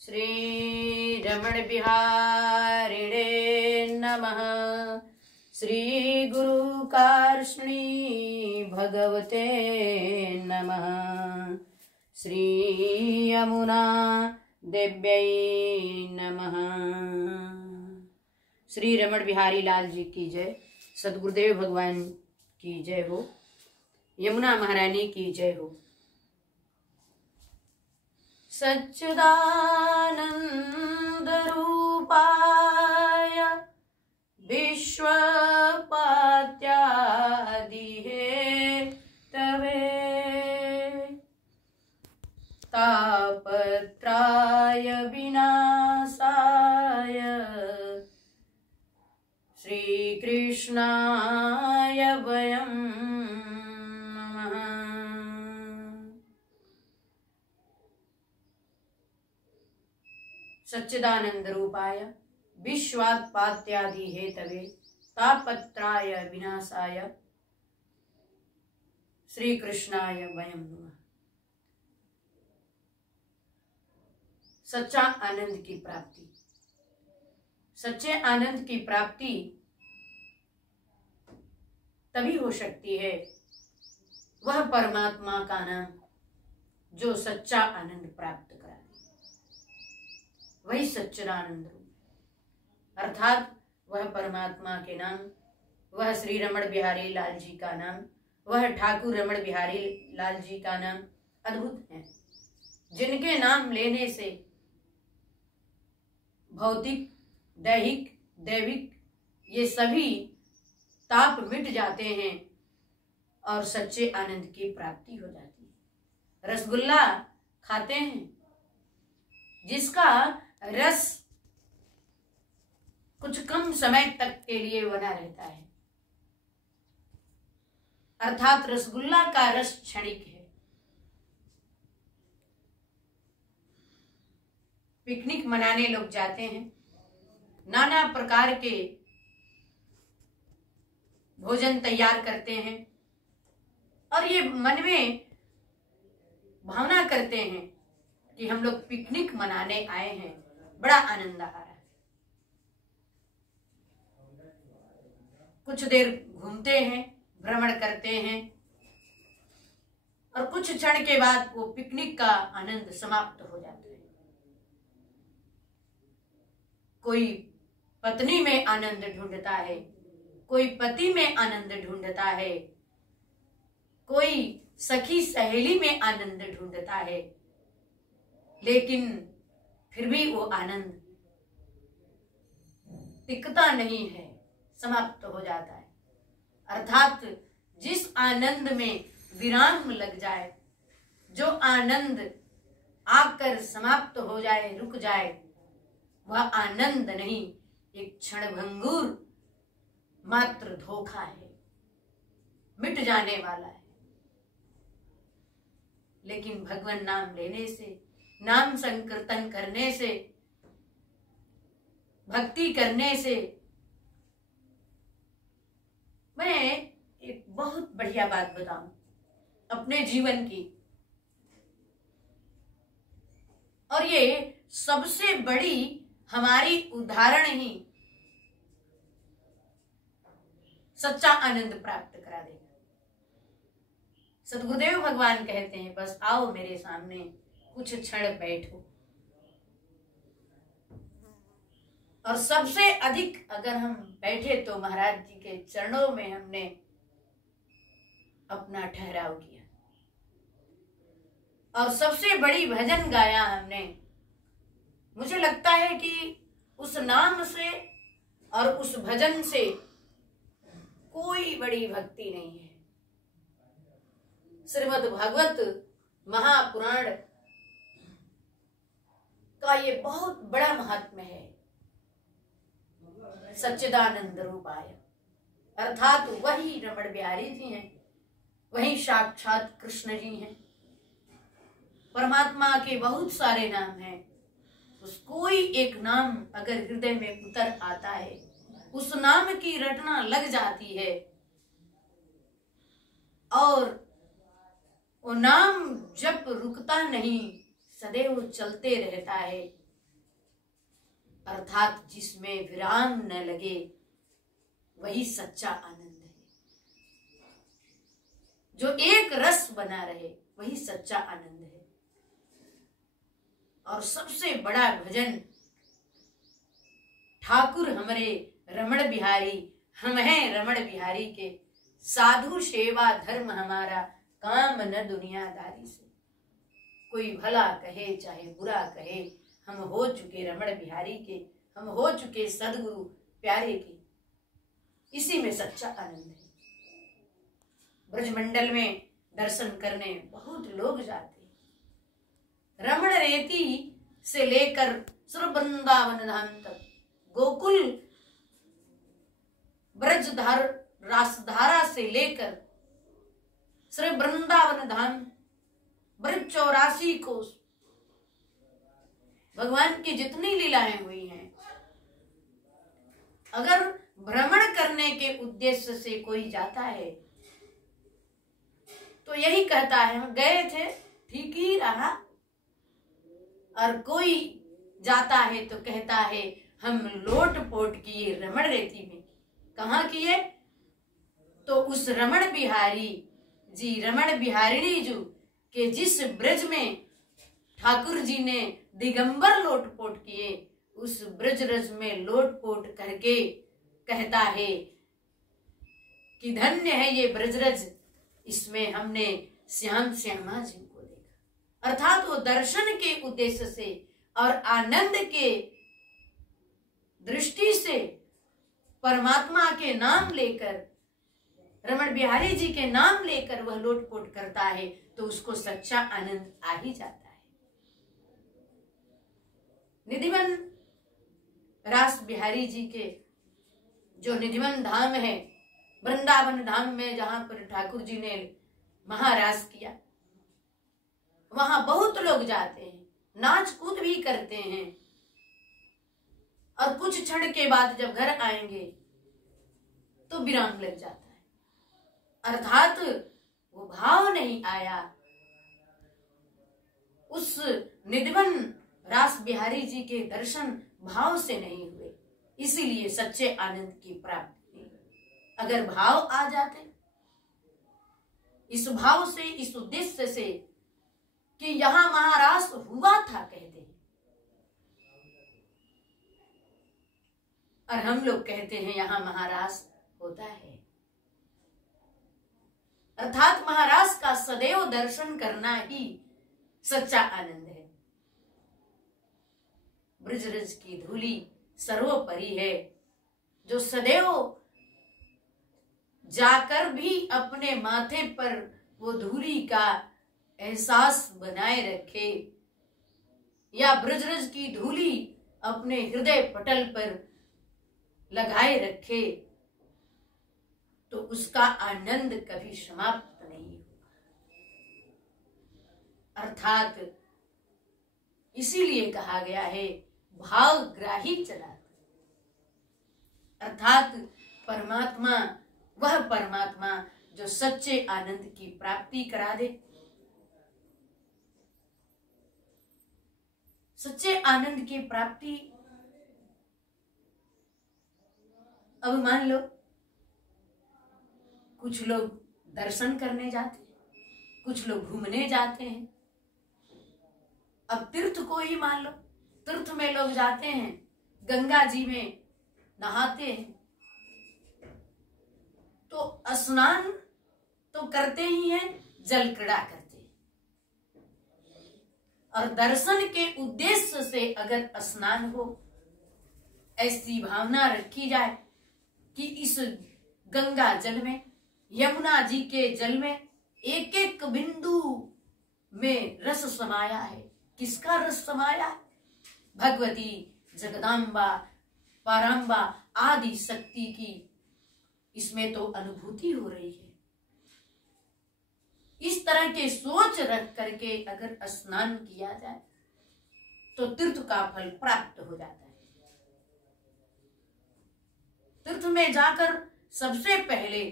श्री रमण बिहारिणे नमः। श्री गुरु कार्ष्णी भगवते नमः। श्री यमुना देव्यै नमः। श्री रमण बिहारी लाल जी की जय। सदगुरुदेव भगवान की जय हो। यमुना महारानी की जय हो। सच्चिदानंद रूपाय विश्वपात्यादिहे तवे तापत्राय विनाशाय श्रीकृष्णाय वयं नमः। सच्चिदानंद रूपाय विश्वात्पात्यादि हेतवे तापत्राय विनाशाय श्री कृष्णाय वयं नमः। सच्चा आनंद की प्राप्ति। सच्चे आनंद की प्राप्ति तभी हो सकती है वह परमात्मा का नाम जो सच्चा आनंद प्राप्त करा दे, वही सच्चिदानंद रूप, अर्थात वह परमात्मा के नाम, वह श्री रमण बिहारी लाल जी का नाम, वह ठाकुर रमण बिहारी लाल जी का नाम अद्भुत है, जिनके नाम लेने से भौतिक, दैहिक, दैविक ये सभी ताप मिट जाते हैं और सच्चे आनंद की प्राप्ति हो जाती है। रसगुल्ला खाते हैं, जिसका रस कुछ कम समय तक के लिए बना रहता है, अर्थात रसगुल्ला का रस क्षणिक है। पिकनिक मनाने लोग जाते हैं, नाना प्रकार के भोजन तैयार करते हैं और ये मन में भावना करते हैं कि हम लोग पिकनिक मनाने आए हैं, बड़ा आनंद आ रहा है। कुछ देर घूमते हैं, भ्रमण करते हैं और कुछ क्षण के बाद वो पिकनिक का आनंद समाप्त हो जाता है। कोई पत्नी में आनंद ढूंढता है, कोई पति में आनंद ढूंढता है, कोई सखी सहेली में आनंद ढूंढता है, लेकिन फिर भी वो आनंद टिकता नहीं है, समाप्त हो जाता है। अर्थात जिस आनंद में विराम लग जाए, जो आनंद आकर समाप्त हो जाए, रुक जाए, वह आनंद नहीं, एक क्षणभंगुर मात्र धोखा है, मिट जाने वाला है। लेकिन भगवान नाम लेने से, नाम संकीर्तन करने से, भक्ति करने से, मैं एक बहुत बढ़िया बात बताऊं अपने जीवन की, और ये सबसे बड़ी हमारी उदाहरण ही सच्चा आनंद प्राप्त करा देगा। सदगुरुदेव भगवान कहते हैं, बस आओ मेरे सामने कुछ क्षण बैठो। और सबसे अधिक अगर हम बैठे तो महाराज जी के चरणों में हमने अपना ठहराव किया, और सबसे बड़ी भजन गाया हमने। मुझे लगता है कि उस नाम से और उस भजन से कोई बड़ी भक्ति नहीं है। श्रीमद् भागवत महापुराण का ये बहुत बड़ा महात्म्य है। सच्चिदानंद रूपाय, अर्थात वही रमण बिहारी जी हैं, वही साक्षात कृष्ण जी हैं। परमात्मा के बहुत सारे नाम हैं, उस कोई एक नाम अगर हृदय में उतर आता है, उस नाम की रटना लग जाती है और वो नाम जब रुकता नहीं, सदैव चलते रहता है, अर्थात जिसमें विराम न लगे वही सच्चा आनंद है। जो एक रस बना रहे वही सच्चा आनंद है। और सबसे बड़ा भजन ठाकुर हमरे रमण बिहारी, हम हैं रमण बिहारी के, साधु सेवा धर्म हमारा, काम न दुनियादारी से। कोई भला कहे चाहे बुरा कहे, हम हो चुके रमण बिहारी के, हम हो चुके सदगुरु प्यारे के। इसी में सच्चा आनंद है। ब्रजमंडल में दर्शन करने बहुत लोग जाते हैं। रमण रेती से लेकर सुर वृंदावन धाम तक, गोकुल ब्रजधार रासधारा से लेकर श्री वृंदावन धाम ब्रज 84 कोस, भगवान की जितनी लीलाएं हुई हैं, अगर भ्रमण करने के उद्देश्य से कोई जाता है तो यही कहता है हम गए थे, ठीक ही रहा। और कोई जाता है तो कहता है हम लोट पोट किए रमण रेती में। कहाँ किए? तो उस रमण बिहारी जी, रमण बिहारिणी जी के जिस ब्रज में ठाकुर जी ने दिगंबर लोटपोट किए, उस ब्रज रज में लोटपोट करके कहता है कि धन्य है ये ब्रजरज, इसमें हमने श्याम श्यामा जी को देखा। अर्थात वो दर्शन के उद्देश्य से और आनंद के दृष्टि से परमात्मा के नाम लेकर, रमण बिहारी जी के नाम लेकर वह लोटपोट करता है, तो उसको सच्चा आनंद आ ही जाता है। निधिवन रास बिहारी जी के जो निधिवन धाम है, वृंदावन धाम में जहां पर ठाकुर जी ने महारास किया, वहां बहुत लोग जाते हैं, नाच कूद भी करते हैं। और कुछ क्षण के बाद जब घर आएंगे तो विराम लग जाता है, अर्थात वो भाव नहीं आया। उस निधिवन रास बिहारी जी के दर्शन भाव से नहीं हुए, इसीलिए सच्चे आनंद की प्राप्ति नहीं। अगर भाव आ जाते, इस भाव से, इस उद्देश्य से कि यहां महारास हुआ था कहते हैं, और हम लोग कहते हैं यहां महारास होता है, अर्थात महारास का सदैव दर्शन करना ही सच्चा आनंद है। ब्रजरज की धूली सर्वोपरि है, जो सदैव जाकर भी अपने माथे पर वो धूली का एहसास बनाए रखे, या ब्रजरज की धूली अपने हृदय पटल पर लगाए रखे, तो उसका आनंद कभी समाप्त नहीं होगा। अर्थात इसीलिए कहा गया है भावग्राही चला, अर्थात परमात्मा, वह परमात्मा जो सच्चे आनंद की प्राप्ति करा दे। सच्चे आनंद की प्राप्ति, अब मान लो कुछ लोग दर्शन करने जाते हैं, कुछ लोग घूमने जाते हैं। अब तीर्थ को ही मान लो, तीर्थ में लोग जाते हैं, गंगा जी में नहाते हैं, तो स्नान तो करते ही हैं, जल क्रीड़ा करते हैं। और दर्शन के उद्देश्य से अगर स्नान हो, ऐसी भावना रखी जाए कि इस गंगा जल में, यमुना जी के जल में एक एक बिंदु में रस समाया है। किसका रस समाया है? भगवती जगदाम्बा पारंबा आदि शक्ति की इसमें तो अनुभूति हो रही है। इस तरह के सोच रख करके अगर स्नान किया जाए तो तीर्थ का फल प्राप्त हो जाता है। तीर्थ में जाकर सबसे पहले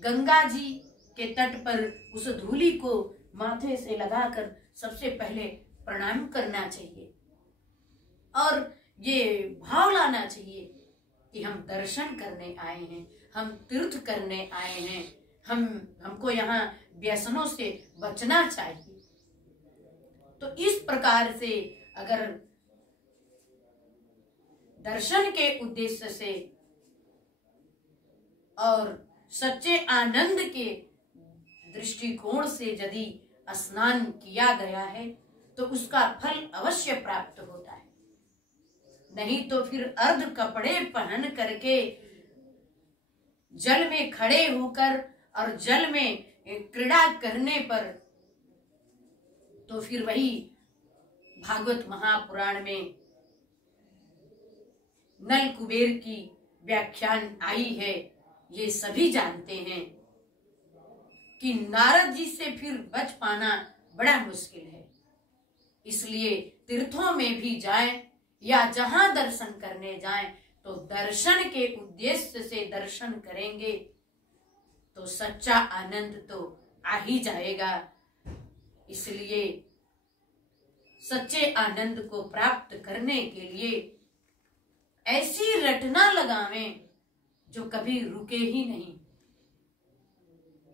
गंगा जी के तट पर उस धूली को माथे से लगाकर सबसे पहले प्रणाम करना चाहिए। और ये भाव लाना चाहिए कि हम दर्शन करने आए हैं, हम तीर्थ करने आए हैं, हमको यहाँ व्यसनों से बचना चाहिए। तो इस प्रकार से अगर दर्शन के उद्देश्य से और सच्चे आनंद के दृष्टिकोण से यदि स्नान किया गया है तो उसका फल अवश्य प्राप्त होता है। नहीं तो फिर अर्ध कपड़े पहन करके जल में खड़े होकर और जल में क्रीड़ा करने पर तो फिर वही भागवत महापुराण में नल कुबेर की व्याख्यान आई है, ये सभी जानते हैं कि नारद जी से फिर बच पाना बड़ा मुश्किल है। इसलिए तीर्थों में भी जाएं या जहां दर्शन करने जाएं तो दर्शन के उद्देश्य से दर्शन करेंगे तो सच्चा आनंद तो आ ही जाएगा। इसलिए सच्चे आनंद को प्राप्त करने के लिए ऐसी रटना लगावें जो कभी रुके ही नहीं।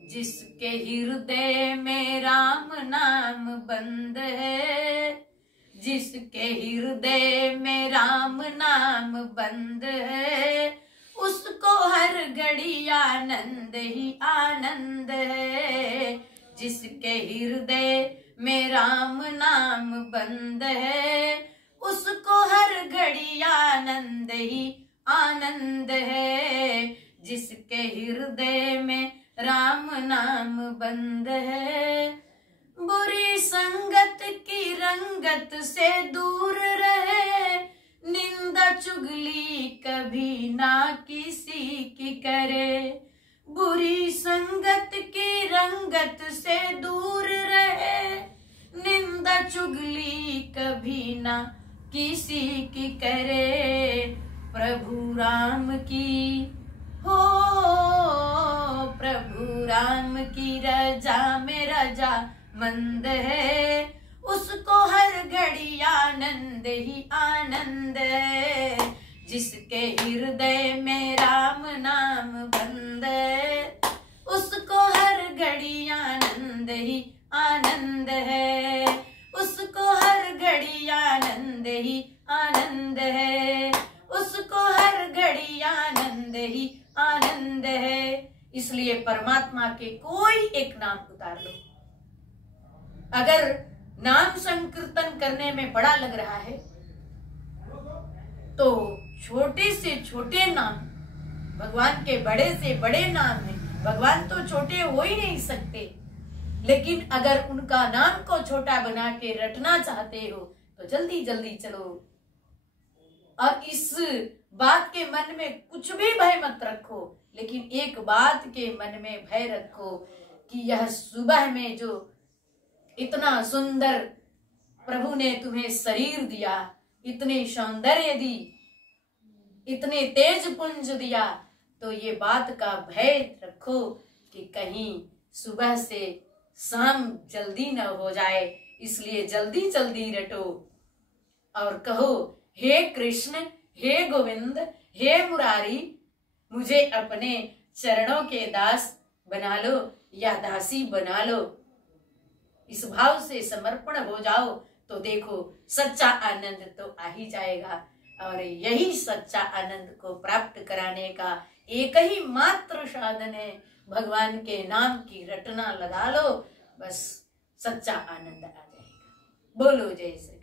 जिसके हृदय में राम नाम बंद है, जिसके हृदय में राम नाम बंद है, उसको हर घड़ी आनंद ही आनंद है। जिसके हृदय में राम नाम बंद है, उसको हर घड़ी आनंद ही आनंद है। जिसके हृदय में राम नाम बंद है, बुरी संगत की रंगत से दूर रहे, निंदा चुगली कभी ना किसी की करे। बुरी संगत की रंगत से दूर रहे, निंदा चुगली कभी ना किसी की करे। प्रभु राम की हो, प्रभु राम की रजा में रजा मंद है, उसको हर घड़ी आनंद ही आनंद है। जिसके हृदय में राम नाम बंद है, उसको हर घड़ी आनंद ही आनंद है। उसको हर घड़ी आनंद ही आनंद है। उसको हर घड़ी आनंद ही आनंद है। इसलिए परमात्मा के कोई एक नाम उतार लो। अगर नाम संकीर्तन करने में बड़ा लग रहा है तो छोटे से छोटे नाम, भगवान के बड़े से बड़े नाम है। भगवान तो छोटे हो ही नहीं सकते, लेकिन अगर उनका नाम को छोटा बना के रटना चाहते हो तो जल्दी जल्दी चलो। और इस बात के मन में कुछ भी भय मत रखो, लेकिन एक बात के मन में भय रखो कि यह सुबह में जो इतना सुंदर प्रभु ने तुम्हें शरीर दिया, इतने सौंदर्य दी, इतने तेज पुंज दिया, तो ये बात का भय रखो कि कहीं सुबह से शाम जल्दी न हो जाए। इसलिए जल्दी जल्दी रटो और कहो, हे कृष्ण, हे गोविंद, हे मुरारी, मुझे अपने चरणों के दास बना लो या दासी बना लो। इस भाव से समर्पण हो जाओ तो देखो सच्चा आनंद तो आ ही जाएगा। और यही सच्चा आनंद को प्राप्त कराने का एक ही मात्र साधन है, भगवान के नाम की रटना लगा लो, बस सच्चा आनंद आ जाएगा। बोलो जय श्री।